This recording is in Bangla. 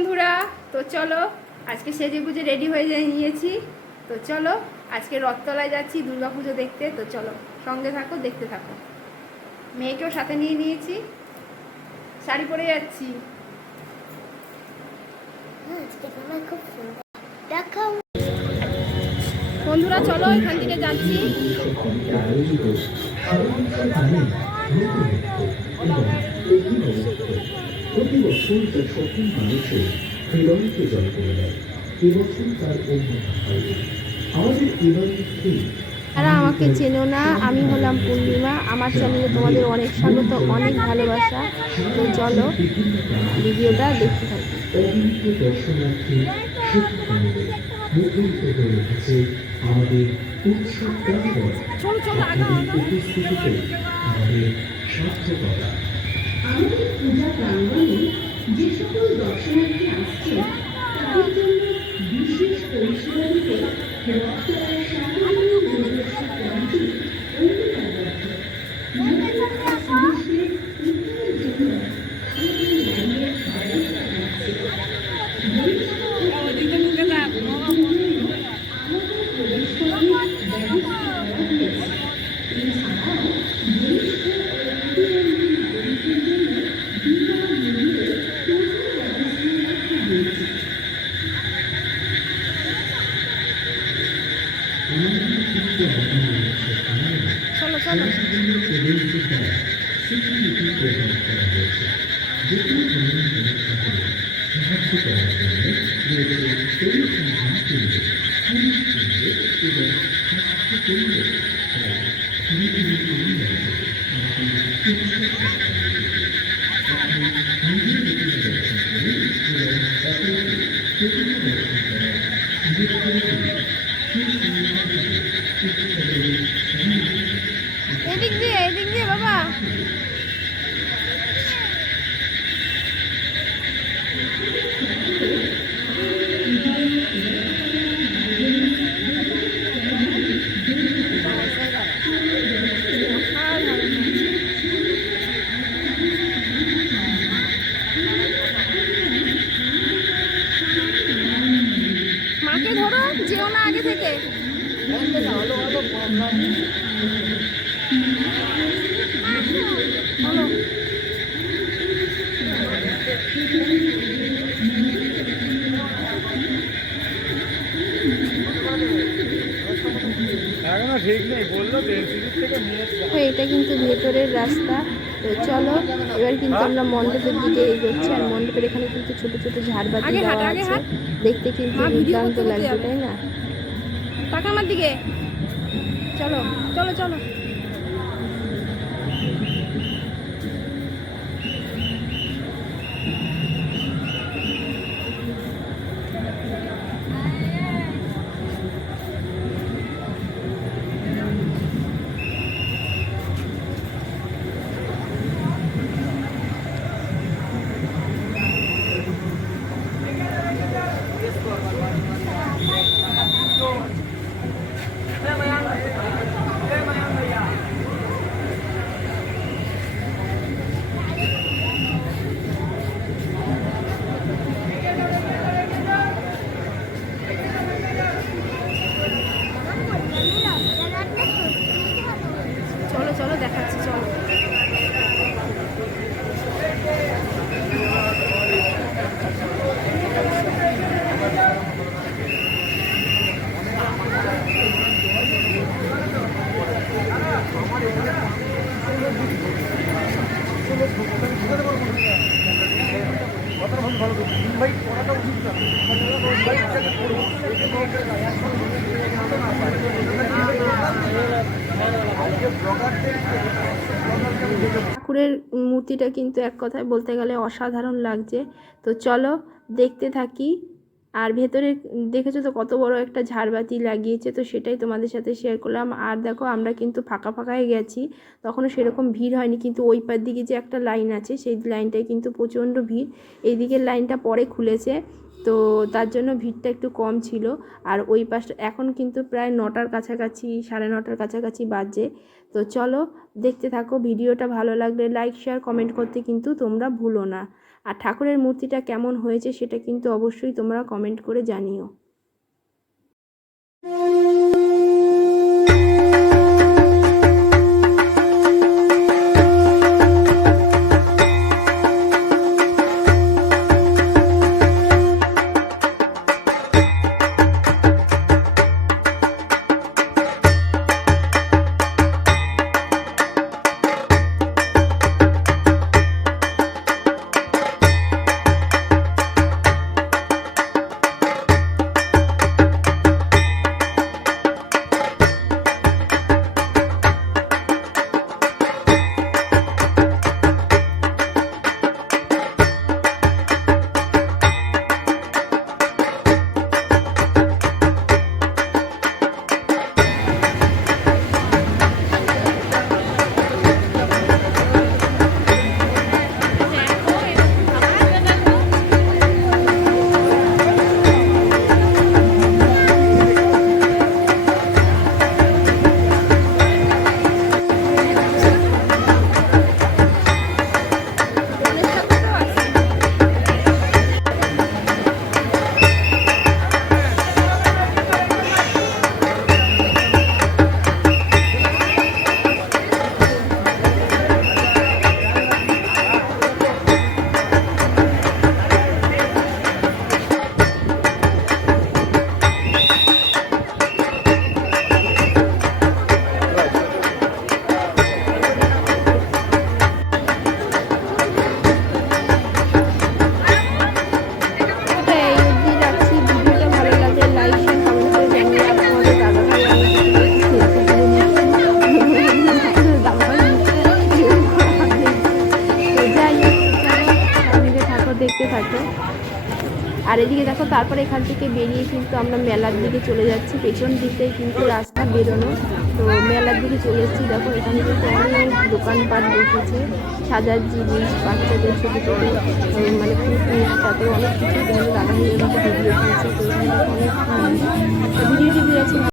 বন্ধুরা, তো চলো আজকে সেজেগুজে রেডি হয়ে নিয়েছি। তো চলো আজকে রথতলায় যাচ্ছি দুর্গা পুজো দেখতে। তো চলো সঙ্গে থাকো, দেখতে থাকো। মেয়েকেও সাথে নিয়ে নিয়েছি, শাড়ি পরে যাচ্ছি। বন্ধুরা চলো এখান থেকে যাচ্ছি। প্রতি বছর তার সকল মানুষের হৃদয়কে জয় করে নেয়। এবছর তার অন্য আমাদের এবারের থিম। যারা আমাকে চেনো না, আমি হলাম পূর্ণিমা। আমার চ্যানেলে তোমাদের অনেক স্বাগত, অনেক ভালোবাসা। তো চলো ভিডিওটা দেখতে থাকি। অগণিত দর্শনার্থী মুখরিত হয়ে উঠেছে আমাদের উৎসব প্রাঙ্গণ। উপস্থিতিতে আমাদের সার্থকতা। আমাদের পূজা প্রাঙ্গণে যে সকল দর্শনার্থী আসছে তাদের জন্য বিশেষ পরিষেবা দিতে রথতলার সার্বজনীন দুর্গোৎসব কমিটি অঙ্গীকারবদ্ধ। পুলিশের উদ্ধারের জন্য খালি লাইনের ব্যবস্থা রাখছে। আলাদা প্রবেশপথের ব্যবস্থা করা হয়েছে। এছাড়াও বরিষ্ঠ চলো চলো এদিক দিয়ে বাবা। মাকে ধরো, যেও না আগে থেকে। চলো তো এটা কিন্তু ভেতরের রাস্তা। তো চলো এবার কিন্তু আমরা মণ্ডপের দিকে এগোচ্ছি। আর মণ্ডপের এখানে কিন্তু ছোট ছোট ঝাড়বাতি দেওয়া আছে, দেখতে কিন্তু দুর্দান্ত লাগছে, তাই না? টাকামার দিকে চলো চলো চলো। চলো চলো দেখাচ্ছি, চলো। ঠাকুরের মূর্তিটা কিন্তু এক কথায় বলতে গেলে অসাধারণ লাগছে। তো চলো দেখতে থাকি। আর ভেতরে দেখেছো তো কত বড় একটা ঝাড়বাতি লাগিয়েছে, তো সেটাই তোমাদের সাথে শেয়ার করলাম। আর দেখো আমরা কিন্তু ফাঁকা ফাঁকায় গেছি, তখনও সেরকম ভিড় হয়নি, কিন্তু ওই পার দিকে যে একটা লাইন আছে সেই লাইনটায় কিন্তু প্রচণ্ড ভিড়। এই দিকের লাইনটা পরে খুলেছে, তো তার জন্য ভিড়টা একটু কম ছিল। আর ওই পাশটা এখন কিন্তু প্রায় 9টার কাছাকাছি, 9:30 কাছাকাছি বাজে। তো চলো দেখতে থাকো। ভিডিওটা ভালো লাগলে লাইক শেয়ার কমেন্ট করতে কিন্তু তোমরা ভুলো না। আর ঠাকুরের মূর্তিটা কেমন হয়েছে সেটা কিন্তু অবশ্যই তোমরা কমেন্ট করে জানিও। দেখতে থাকো। আর এদিকে দেখো তারপরে এখান থেকে বেরিয়ে কিন্তু আমরা মেলার দিকে চলে যাচ্ছি, পেছন দিকটাই কিন্তু রাস্তা বেরোনো। তো মেলার দিকে চলে এসেছি, দেখো এখানে কিন্তু অনেক দোকানপাট বসেছে, সাজার জিনিস, বাচ্চাদের ছোটো ছোটো মানে পুতুল, তারপরে অনেক কিছু তোমাদের দাদা ভাইয়ের মতো ভিডিও করেছে। তো এখানে অনেক ভিডিও টিভি আছে।